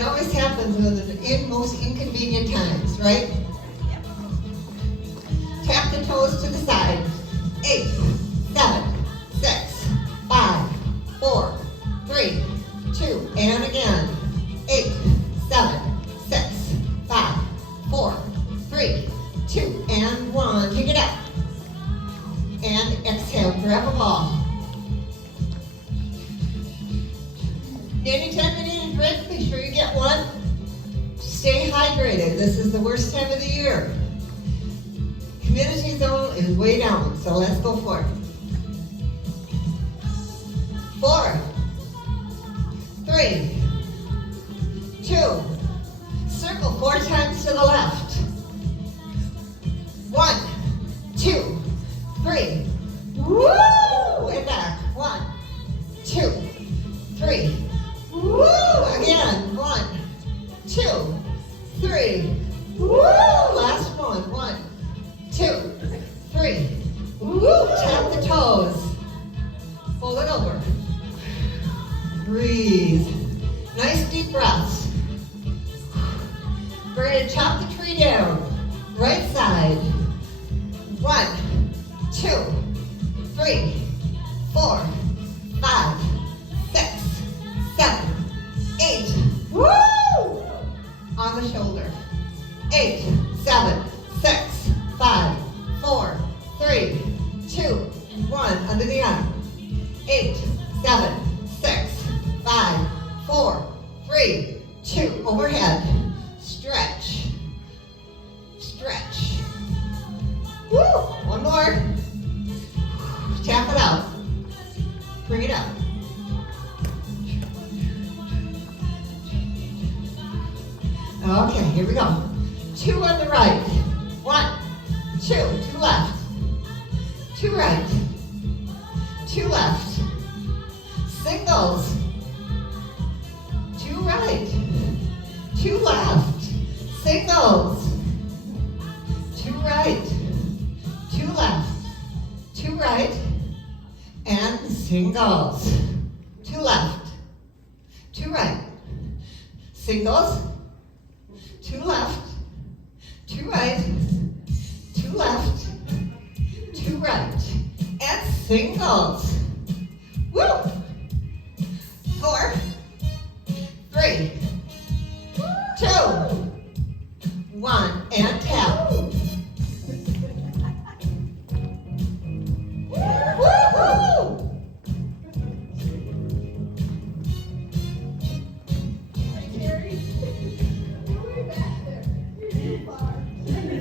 It always happens in most inconvenient times, right? Yep. Tap the toes to the side. 8, 7, 6, 5, 4, 3, 2, and again. 8, 7, 6, 5, 4, 3, 2, and 1. Take it up. And exhale, grab a ball. Anytime you need a drink, make sure you get one. Stay hydrated. This is the worst time of the year. Humidity zone is way down, so let's go for it. 4, 3, 2, circle 4 times to the left. 1, 2, 3, woo, and back. 1, 2, 3, woo, again. 1, 2, 3, woo, last one. 1, 2, 3, woo, tap the toes. Fold it over. Breathe. Nice deep breaths. We're going to chop the tree down. Right side. 1, 2, 3, 4, 5, 6, 7, 8. Woo! On the shoulder. 8, 7, 6, 5, 4, 3, 2, 1. Under the arm. 8, 7, 6, 5, 4, 3, 2. Overhead. Stretch. Stretch. Woo! One more. Tap it out. Bring it up. Okay, here we go. 2 on the right. 1, 2, 2 left. 2 right. 2 left. Singles. 2 right. 2 left. Singles. 2 right. 2 left. 2 right. And singles. 2 left. 2 right. Singles. 2 left. 2 right. 2 left. 2 right. And singles. Woo! 4, 3, 2, 1, and tap. Woo-hoo!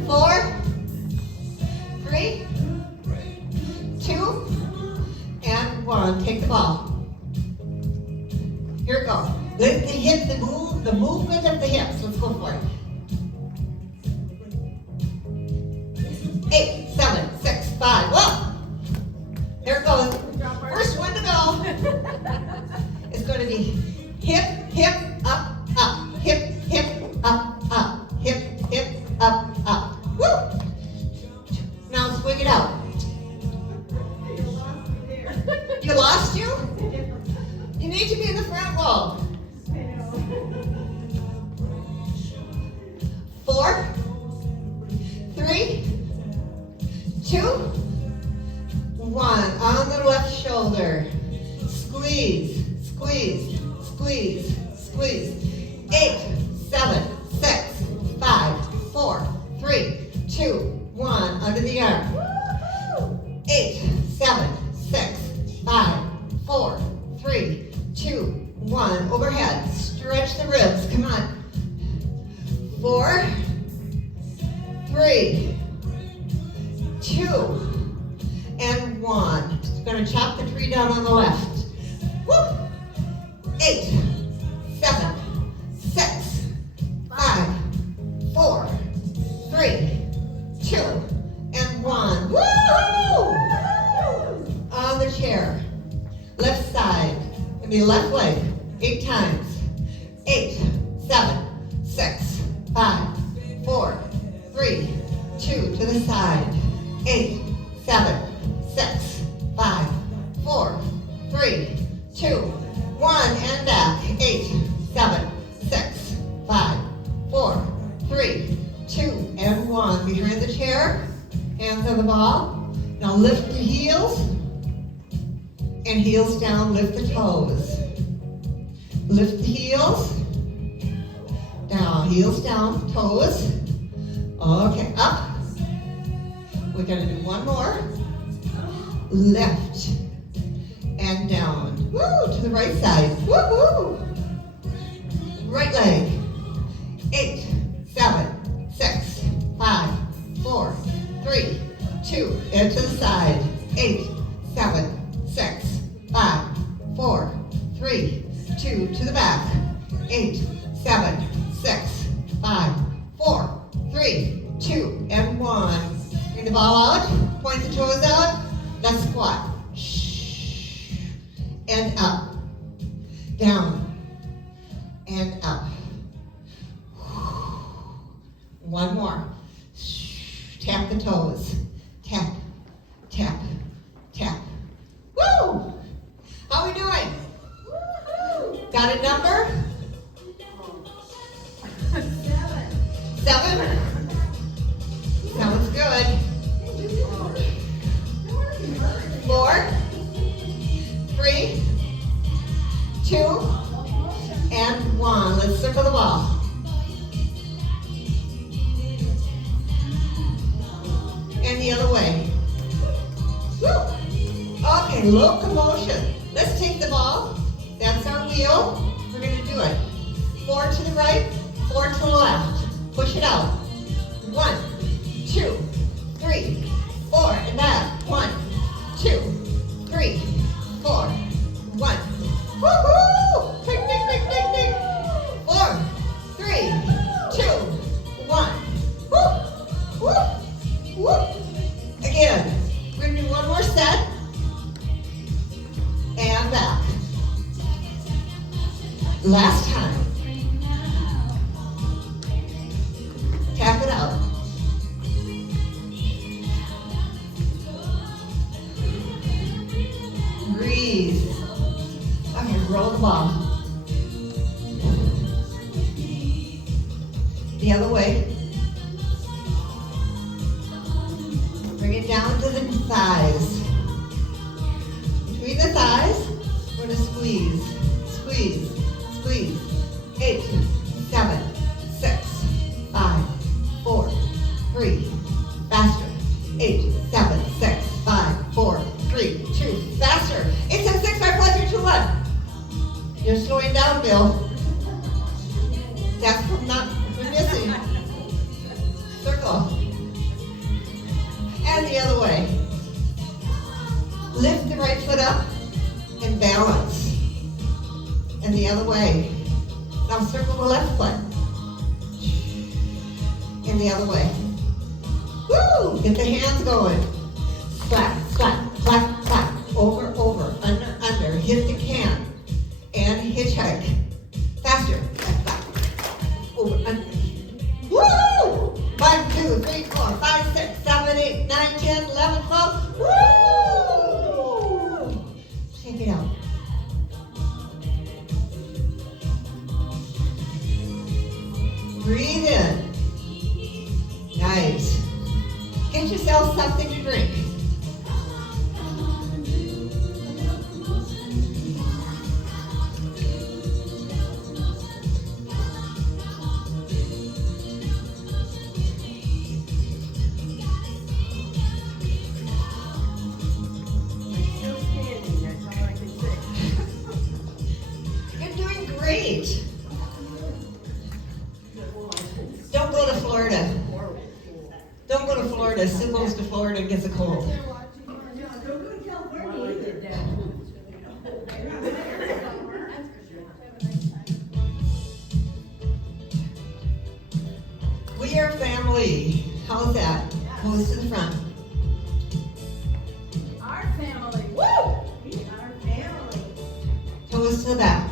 4, 3, 2, and 1. Take the ball. Here it goes. The movement of the hips. Let's go for it. 8, 7, 6, 5. Whoa! Here it goes. First one to go. It's going to be hip, hip, up, up. Hip, hip, up, up. Hip, hip, up, up. Woo! Now swing it out. You lost you? You need to be in the front wall. 4, 3, 2, 1. On the left shoulder. Squeeze, squeeze, squeeze, squeeze. 8, 7, 6, 5, 4, 3, 2, 1. Under the arm. 8, 7, 6, 5, 4, 3, 2, 1. Overhead. Stretch the ribs. Come on. 4, 3, 2, and 1. Going to chop the tree down on the left. Woo! 8, 7, 6, 5, 4, 3, 2, and 1. Woo! On the chair. Left side. Give me left leg. 8 times. 8, 7, 6, 5, 4, 3, 2 to the side. 8, 7, 6, 5, 4, 3, 2, 1, and back. 8, 7, 6, of the ball. Now lift the heels. And heels down, lift the toes. Lift the heels. Down, heels down, toes. Okay, up. We're gonna do one more. Lift and down. Woo, to the right side. Woo-hoo. Right leg. 8, 7, 6, 5, 4, 3, 2, and to the side. 8, 7, 6, 5, 4, 3, 2, to the back. 8, 7, 6, 5, 4, 3, 2, and 1. Bring the ball out, point the toes out, let's squat. And up, down, and up. One more. Tap the toes. Tap, tap, tap. Woo! How are we doing? Woo-hoo. Got a number? 7? Sounds good. 4, 3, 2, and 1. Let's circle the ball. And the other way. Woo! Okay, locomotion. Let's take the ball. That's our wheel. We're going to do it. 4 to the right, 4 to the left. Push it out. 1, 2, 3, 4, and back. 1, 2, 3, 4, 1. Woohoo! Tick, tick, tick, tick, tick. 4, 3, 2, 1. Woo! Woo! Woo! Again, we're going to do one more set. And back. Last time. Tap it out. Breathe. Okay, roll the ball. The other way. Bring it down to the thighs. Between the thighs, we're going to squeeze, squeeze, squeeze. 8, 7, 6, 5, 4, 3. Faster. 8, 7, 6, 5, 4, 3, 2. Faster. 8, 7, 6, 5, 4, 3, 2, 1. You're slowing down, Bill. That's from missing. Circle. And the other way. Lift the right foot up and balance. And the other way. Now circle the left foot. And the other way. Woo! Get the hands going. Slap, slap, slap, slap. Over, over, under, under. Hit the can. And hitchhike. Faster. Slap, slap. Over, under. Woo! 1, 2, 3, 4, 5, 6, 7, 8, 9, 10, 11, 12. Woo! Shake it out. Breathe in. Nice. Get yourself something to drink. Great. Don't go to Florida. Don't go to Florida. Sue goes to Florida and gets a cold. We are family. How's that? Goes to the front. Our family. Woo! Our family. Toes to the back.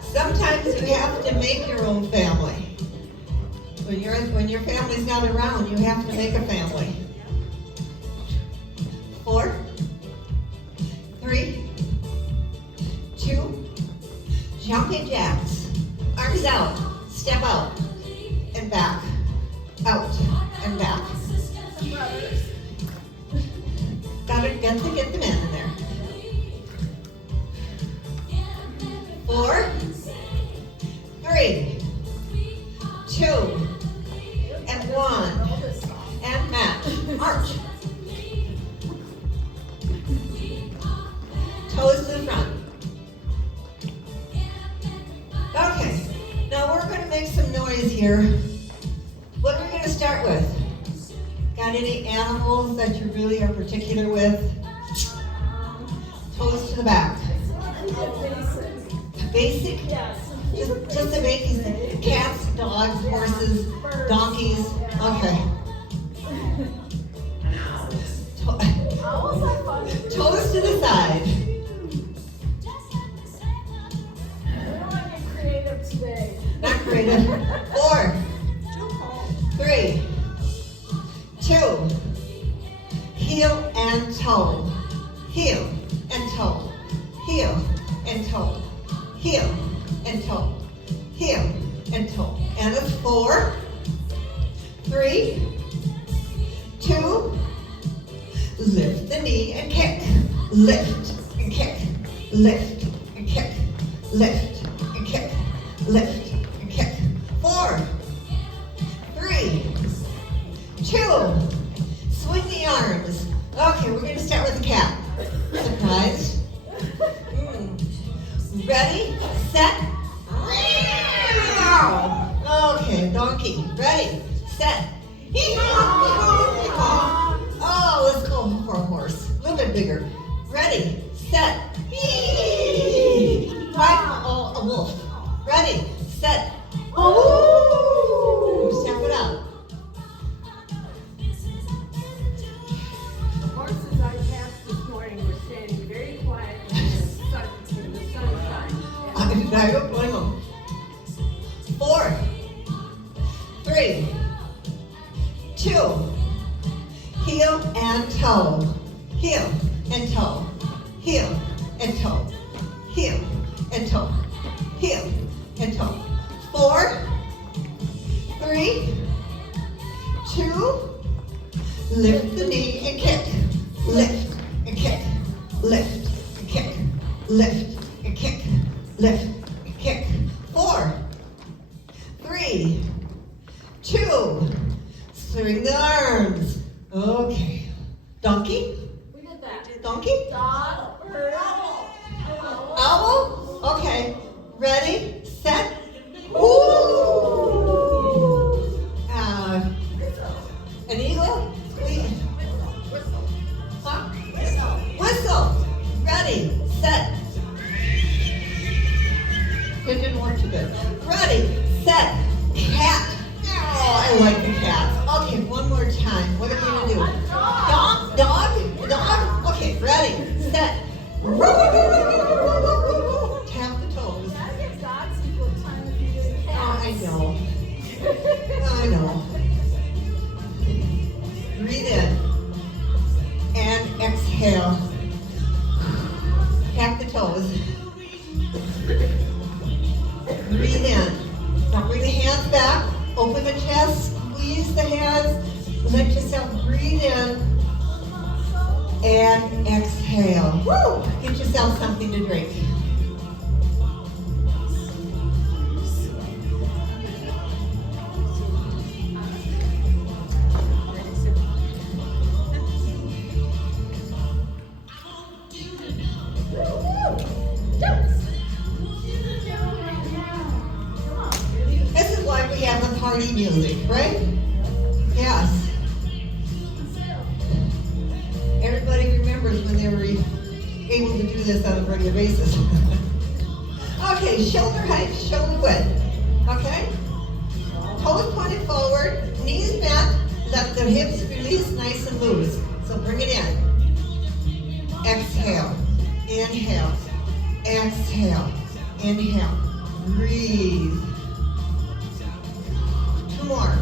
Sometimes you have to make your own family. When your family's not around, you have to make a family. 4, 3, 2, jumping jacks. Arms out, step out, and back, out, and back. brothers. Got to get the man in there. 4, 3, 2, and 1. And match. March. Toes to the front. Okay. Now we're going to make some noise here. What are we going to start with? Got any animals that you really are particular with? Toes to the back. Basic? Yes. Just the basic. Cats, dogs, horses, donkeys. Okay. Owls are fun. Toes to the side. We don't want to get creative today. Not creative. 4, 3, 2. Heel and toe. Heel and toe. Heel and toe. Heel and toe. Heel and toe. And it's 4, 3, 2. Lift the knee and kick. Lift and kick. Lift and kick. Lift and kick. Lift and kick. 4, 3, 2. Swing the arms. Okay, we're going to start with the cat. Surprise. Ready, set. Okay, donkey. Ready, set. Oh, let's go for a horse. A little bit bigger. Ready, set. Oh, a wolf. Ready, set. Oh, step it up. The horses I passed this morning were standing very quiet in the sunshine. I don't blame them. 4, 3, 2. Heel and toe. Heel and toe. Heel and toe. Heel and toe. Heel and toe. 4, 3, 2. Lift the knee and kick. Lift and kick. Lift and kick. Lift and kick. Lift and kick. 4, 3, 2. Swing the arms. Okay. Donkey? We did that. Donkey? Dog, bird, owl. Owl? Okay. Ready, set. Ooh. An eagle? Huh? Whistle. Ready, set. It didn't work too good. Ready, set. Cat. Oh, I like the cats. Okay, one more time. What are we going to do? Dog? Dog? Dog? Okay, ready, set. Tap the toes. Gotta give dogs equal time if you do cats. Oh, I know. I know. Breathe in. And exhale. Tap the toes. Breathe in. Now bring the hands back. Open the chest. Squeeze the hands. Let yourself breathe in. And exhale. Woo! Get yourself something to drink. This is why we have the party music, right? Yes. Everybody remembers when they were able to do this on a regular basis. Okay, shoulder height, shoulder width. Okay? Toes pointed forward, knees bent, let the hips release nice and loose. So bring it in. Exhale. Inhale. Exhale. Inhale. Breathe. 2 more.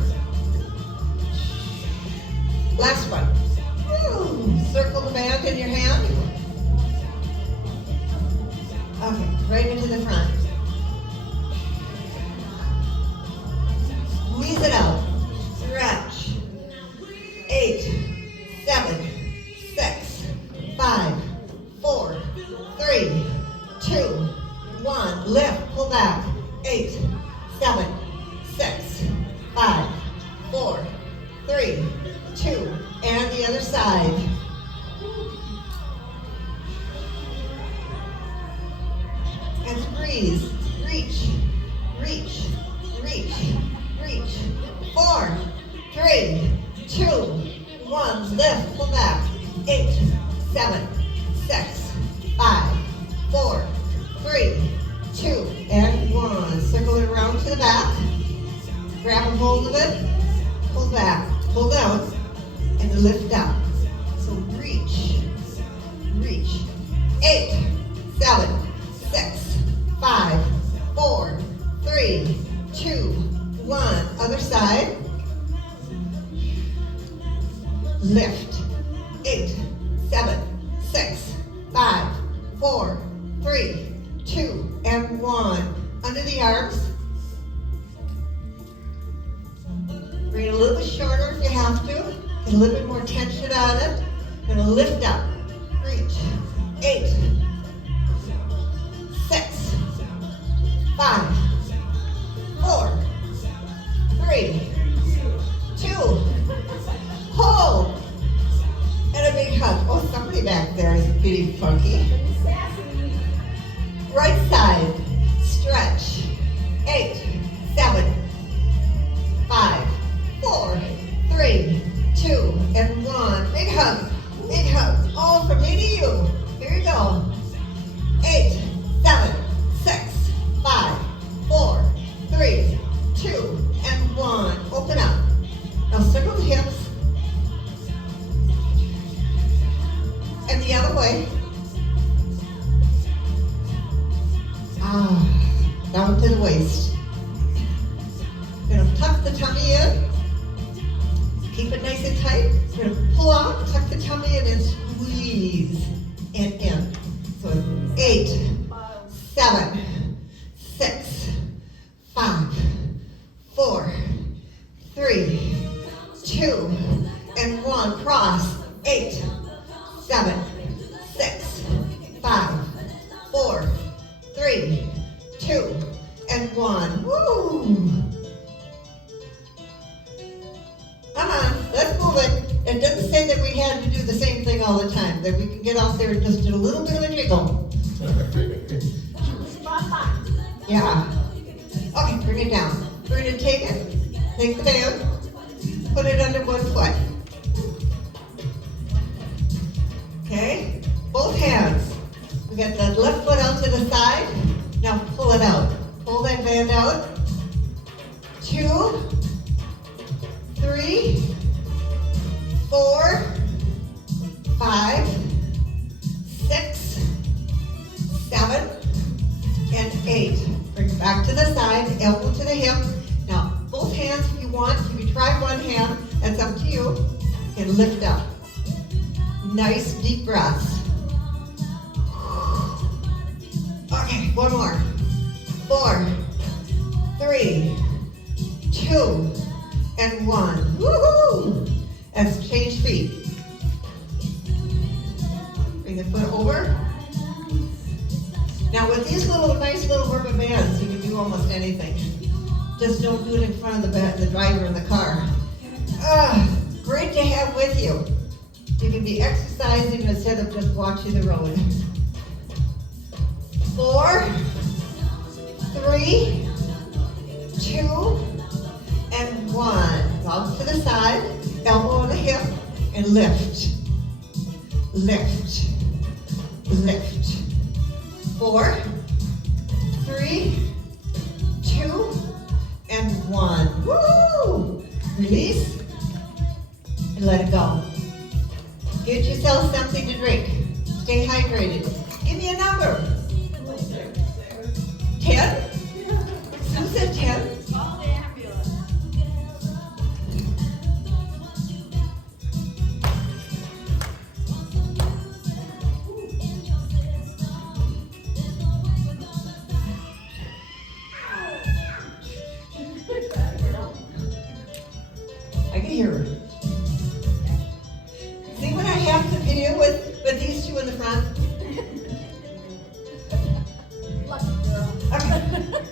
Last one. Circle the band in your hand. Okay, right into the front. Squeeze it out. Stretch. 8, back. 8, 7, 6, 5, 4, 3, 2, and the other side. And squeeze, reach, reach, reach, reach. 4, 3, 2, 1, lift, pull back. 8, 7, 6, 5, 4, 3, 2, and 1. Circle it around to the back. Grab a hold of it, pull back, pull down, and lift up. So reach, reach. 8, 7, 6, 5, 4, 3, 2, 1. Other side. Lift. 8, 7, 6, 5, 4, 3, 2, and 1. Under the arms. Bring it a little bit shorter if you have to. Get a little bit more tension on it. And lift up. Reach. 8, 6, 5, 4, 3, 2, hold. And a big hug. Oh, somebody back there is pretty funky. Right side, stretch. 8, 7, 5, 4, 3, 2, and 1. Big hug, big hug. All from me to you. Here you go. 8, 7, 6, 5, 4, 3, 2, and 1. Open up. Now circle the hips. And the other way. Down to the waist. We're going to tuck the tummy in. Keep it nice and tight. We're going to pull out, tuck the tummy in, and squeeze it in. So 8, 7, 6, 5, 4, 3, 2, and 1. Cross. 8, 7, 6, 5, 4, 3, 2, and 1. Woo! Come on, let's move it. It doesn't say that we had to do the same thing all the time, that we can get out there and just do a little bit of a jiggle. Yeah. Okay, bring it down. We're going to take the band, put it under one foot. Okay, both hands. We got the left foot out to the side. Now pull it out. Pull that band out. 2, 3, 4, 5, 6, 7, and 8. Bring it back to the side, elbow to the hip. Now, both hands if you want. You can try one hand. That's up to you. And lift up. Nice deep breaths. Okay, one more. 4, 3, 2, and 1. Woohoo! Let's change feet. Bring the foot over. Now with these nice little rubber bands, you can do almost anything. Just don't do it in front of the driver in the car. Great to have with you. You can be exercising instead of just watching the road. 4, 3, 2, and 1. Out to the side, elbow on the hip, and lift. Lift. Lift. 4, 3, 2, and 1. Woo! Release, and let it go. Get yourself something to drink. Stay hydrated. Give me a number. 10? Who said 10? Call the ambulance. I can hear her. See what I have to do with these two in the front? Lucky girl. Okay.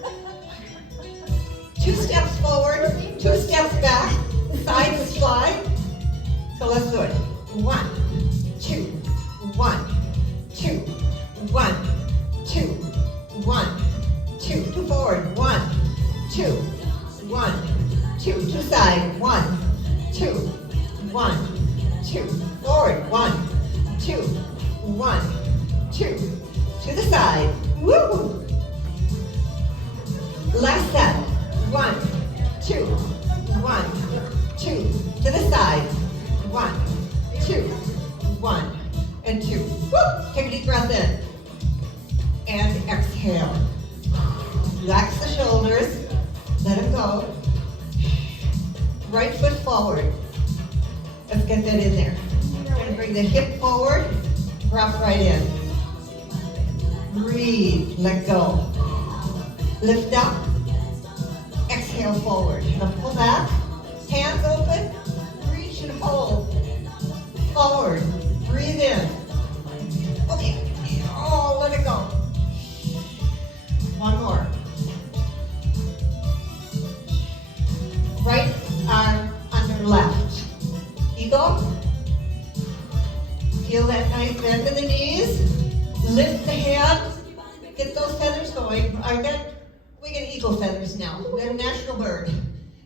1, 2, 1, 2, 1, 2, 1, 2, to forward, 1, 2, 1, 2, to side, 1, 2, 1, 2, forward, 1, 2, 1, 2, to the side, woo! Last set, 1, 2, 1, 2, to the side, 1, 2, 1, and 2. Woo! Take a deep breath in, and exhale. Relax the shoulders, let them go. Right foot forward. Let's get that in there. We're going to bring the hip forward, drop right in. Breathe, let go. Lift up, exhale forward. Now pull back, hands open, reach and hold. Forward, breathe in. Okay, oh, let it go. One more. Right arm under left. Eagle. Feel that nice bend in the knees. Lift the hands. Get those feathers going. We get eagle feathers now. We have national bird.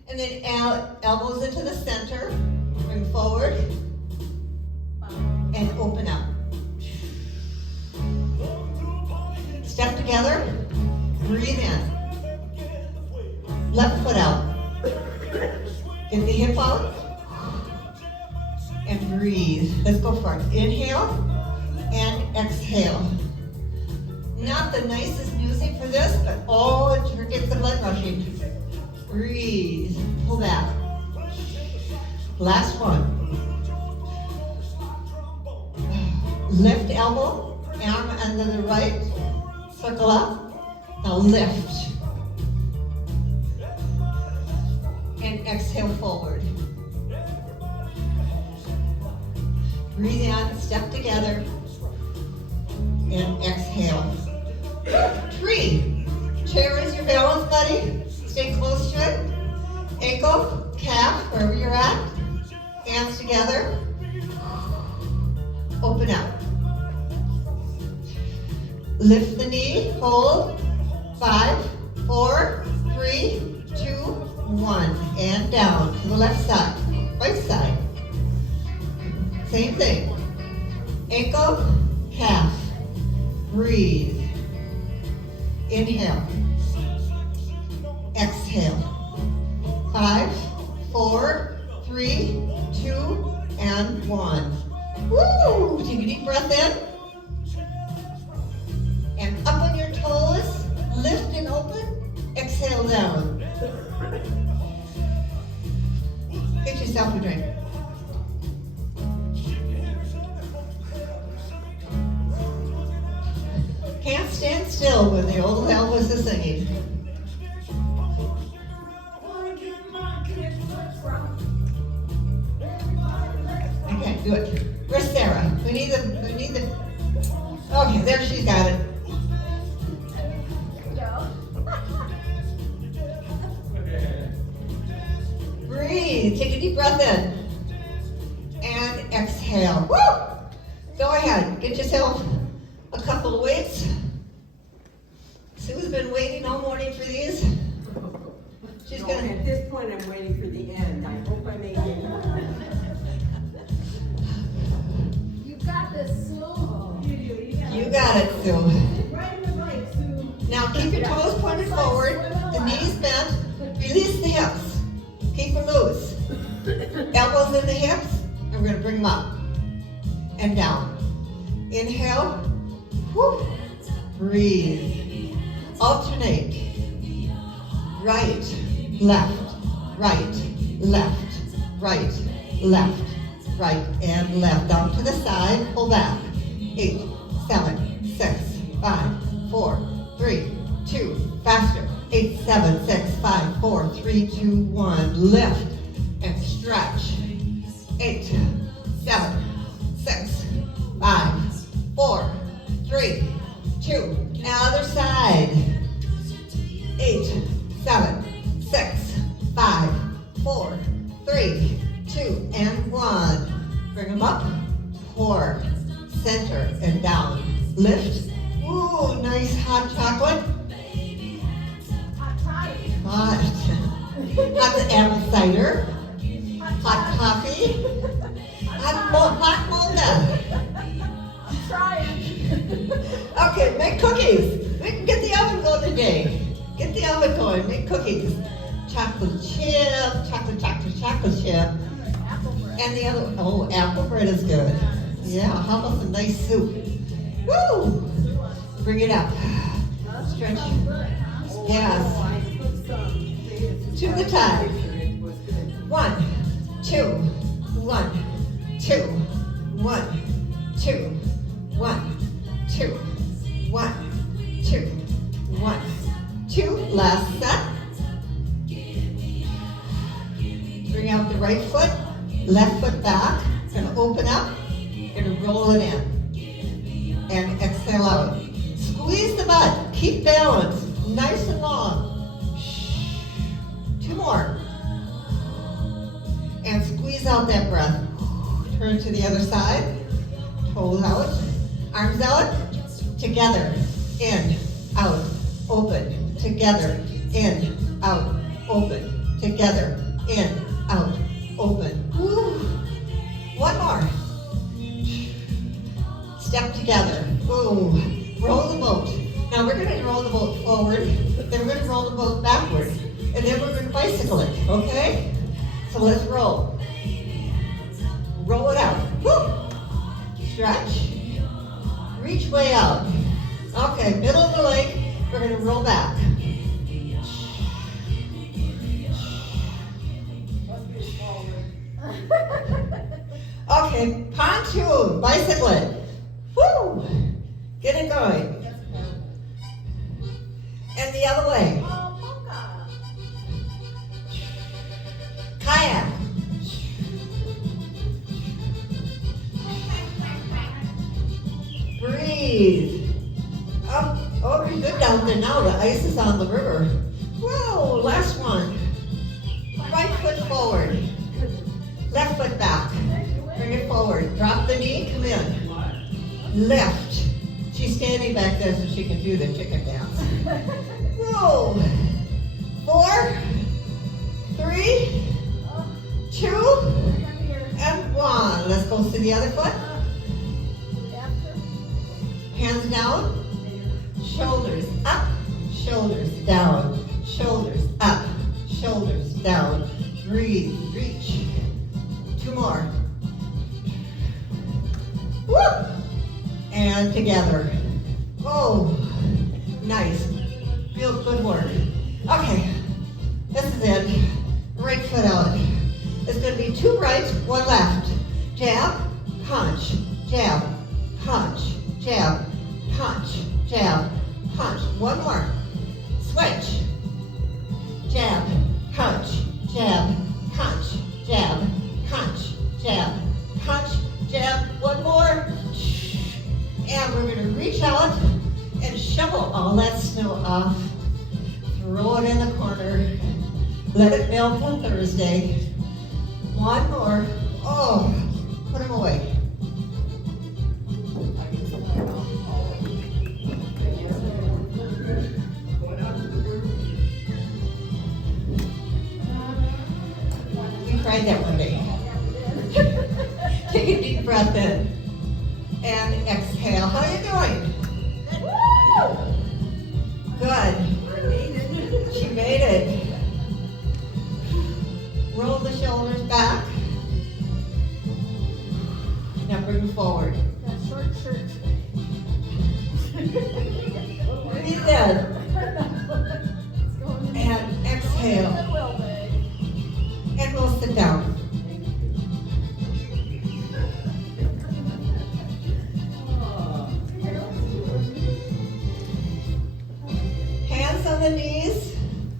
And then elbows into the center. Bring forward. And open up. Step together. Breathe in. Left foot out. Get the hip out. And breathe. Let's go for it. Inhale and exhale. Not the nicest music for this, but oh, it sure gets the blood rushing. Breathe. Pull back. Last one. Lift elbow, arm under the right. Circle up. Now lift. And exhale forward. Breathe in, step together, and exhale. Tree. Chair is your balance buddy. Stay close to it. Ankle, calf, wherever you're at. Hands together. Open up. Lift the knee, hold. 5, 4, 3, 2, 1. And down to the left side, right side. Same thing. Ankle, calf. Breathe. Inhale. Exhale. 5, 4, 3, 2, and 1. Woo! Take a deep breath in. And up on your toes. Lift and open. Exhale down. Get yourself a drink. Can't stand still when the old Elvis is singing. Okay, do it. Where's Sarah? We need the. Okay, there she's got it. Breathe. Take a deep breath in. And exhale. Woo! Go ahead. Get yourself a couple of weights. Sue's been waiting all morning for these. She's No, gonna. at this point, I'm waiting for the end. I hope I make it. You got this, Sue. You got it, Sue. Right in the right, Sue. Now keep your toes pointed forward, the knees bent, release the hips. Keep them loose. Elbows in the hips, and we're gonna bring them up and down. Inhale, whoo, breathe. Alternate. Right, left, right, left, right, left, right, and left. Down to the side, pull back. 8, 7, 6, 5, 4, 3, 2, faster. 8, 7, 6, 5, 4, 3, 2, 1. Lift and stretch. 8, 7, 6, 5, 4, 3, 2. Other side. 8, 7, 6, 5, 4, 3, 2, and 1. Bring them up. Lift. Ooh, nice hot chocolate. Hot toddy. Hot. Hot apple cider. Hot coffee. Hot mocha. I'm trying. Okay, make cookies. We can get the oven going today. Get the oven going, make cookies. Chocolate chip, chocolate chip. Apple bread. And the other, oh, apple bread is good. Yeah, how about some nice soup? Woo! Bring it up. Stretch. Yes. I put some To the top. 1, 2, 1, 2, 1, 2, 1, 2, 1, 2, 1, 2. Last set. Bring out the right foot, left foot back. Gonna open up, gonna roll it in. And exhale out. Squeeze the butt, keep balance, nice and long. 2 more. And squeeze out that breath. Turn to the other side. Toes out, arms out, together, in, out, open, together, in, out, open, together, in, out, open. Woo. 1 more. Step together. Boom. Roll the boat. Now we're going to roll the boat forward, then we're going to roll the boat backward, and then we're going to bicycle it, okay? So let's roll. Roll it out. Woo. Stretch. Reach way out. Okay, middle of the leg, we're going to roll back. Okay, pontoon, bicycle it. Woo! Get it going. And the other way. Oh, polka. Kayak. Breathe. Oh, you're good down there now. The ice is on the river. Whoa, last one. Right foot forward. Left foot back. Bring it forward. Drop the knee, come in. Lift. She's standing back there so she can do the chicken dance. Whoa. 4, 3, 2, and 1. Let's go to the other foot. Hands down. Shoulders up. Shoulders down. Shoulders up. Shoulders down. Breathe. Reach. 2 more. Woo! And together. Oh, nice. Feel good work. Okay, this is it. Right foot out. It's going to be 2 right, 1 left. Jab, punch, jab, punch, jab, punch, jab, punch. 1 more. Switch. Jab, punch, jab, punch, jab, punch, jab, punch, jab. 1 more. And we're going to reach out and shovel all that snow off. Throw it in the corner. Let it melt on Thursday. 1 more. Oh, put them away. We tried that one day. Take a deep breath in. And exhale. How you doing? Woo! Good. She made it. Roll the shoulders back. Now bring them forward. That short shirt Breathe in. And exhale. And we'll sit down. Hands on the knees.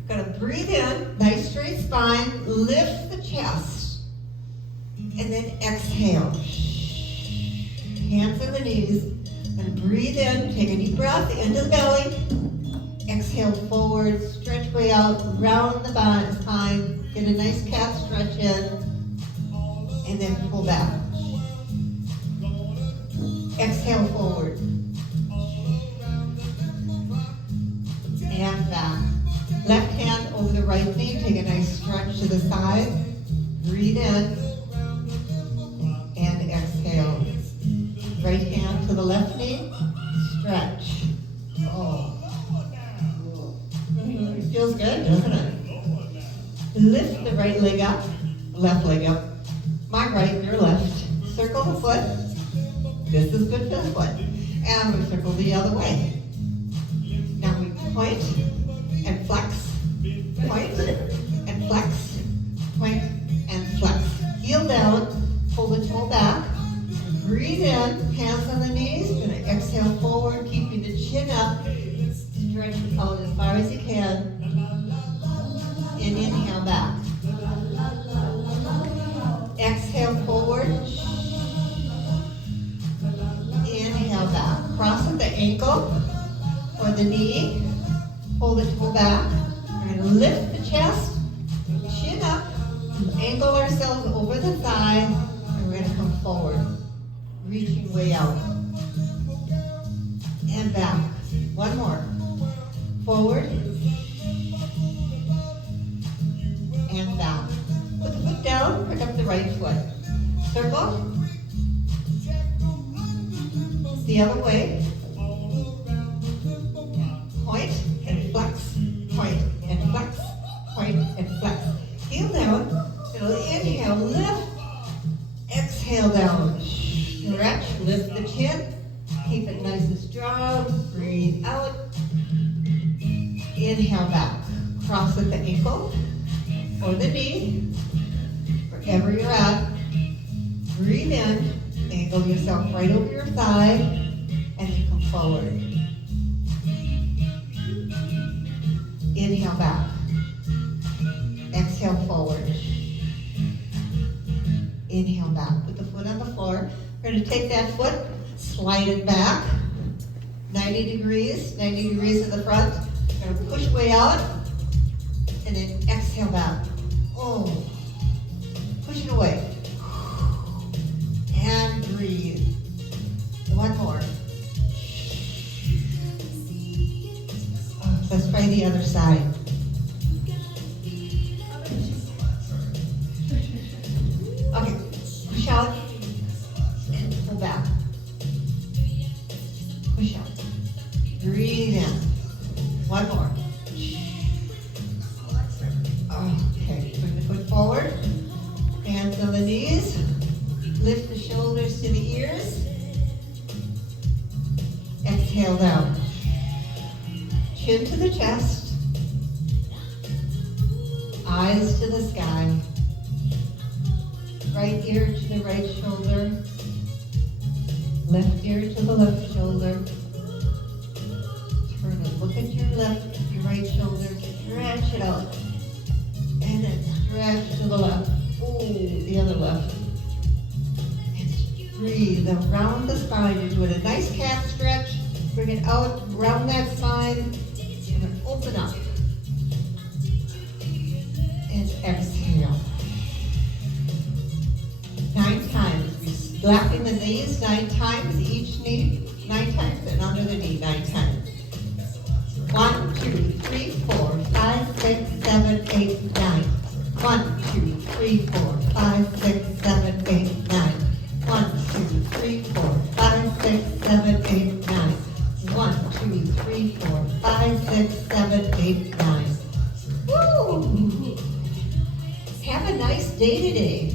Gonna breathe in, nice straight spine, lift the chest, and then exhale. Hands on the knees, and breathe in, take a deep breath into the belly. Exhale forward, stretch way out, round the spine, get a nice calf stretch in, and then pull back. Exhale forward. back. Left hand over the right knee, take a nice stretch to the side. Breathe in and exhale. Right hand to the left knee, stretch. Oh. It feels good, doesn't it? Lift the right leg up, left leg up. My right, your left. Circle the foot. This is good for the foot. And we circle the other way. Now we point and flex. Point and flex. Point and flex. Heel down, pull the toe back. Breathe in, hands on the knees. You're gonna exhale forward, keeping the chin up. Stretch out as far as you can. And inhale back. Exhale forward. Inhale back. Cross at the ankle or the knee. Pull the toe back. We're going to lift the chest, chin up, angle ourselves over the thigh, and we're going to come forward, reaching way out. And back. One more. Forward. And back. Put the foot down, pick up the right foot. Circle. The other way. Point and flex. Point and flex. Point and flex. Heel down. Inhale, lift. Exhale down. Stretch, lift the chin. Keep it nice and strong. Breathe out. Inhale back. Cross at the ankle or the knee, wherever you're at. Breathe in, angle yourself right over your thigh, and then come forward. Inhale back. Exhale forward. Inhale back. Put the foot on the floor. We're going to take that foot, slide it back, 90 degrees to the front. We're going to push way out, and then exhale back. Oh, push it away. And breathe. One more. Let's try the other side. Okay, push out and pull back. Push out. Breathe in. One more. Okay, bring the foot forward. Hands on the knees. Lift the shoulders to the ears. Exhale down. Chin to the chest. Eyes to the sky. Right ear to the right shoulder. Left ear to the left shoulder. Turn and look at your right shoulder. Stretch it out. And then stretch to the left. Oh, the other left. And breathe around the spine. You're doing a nice calf stretch. Bring it out around that spine. And then open up. And exhale. 9 times. Slapping the knees 9 times. Each knee 9 times. And under the knee 9 times. 1, 2, 3, 4, 5, 6, 7, 8, 9. 1, 2, 3, 4, 5, 6, 7, 8, 9. 1, 2, 3, 4, 5, 6, 7, 8, 9. 1, 2, 3, 4, 5, 6, 7, 8, 9. Woo! Have a nice day today.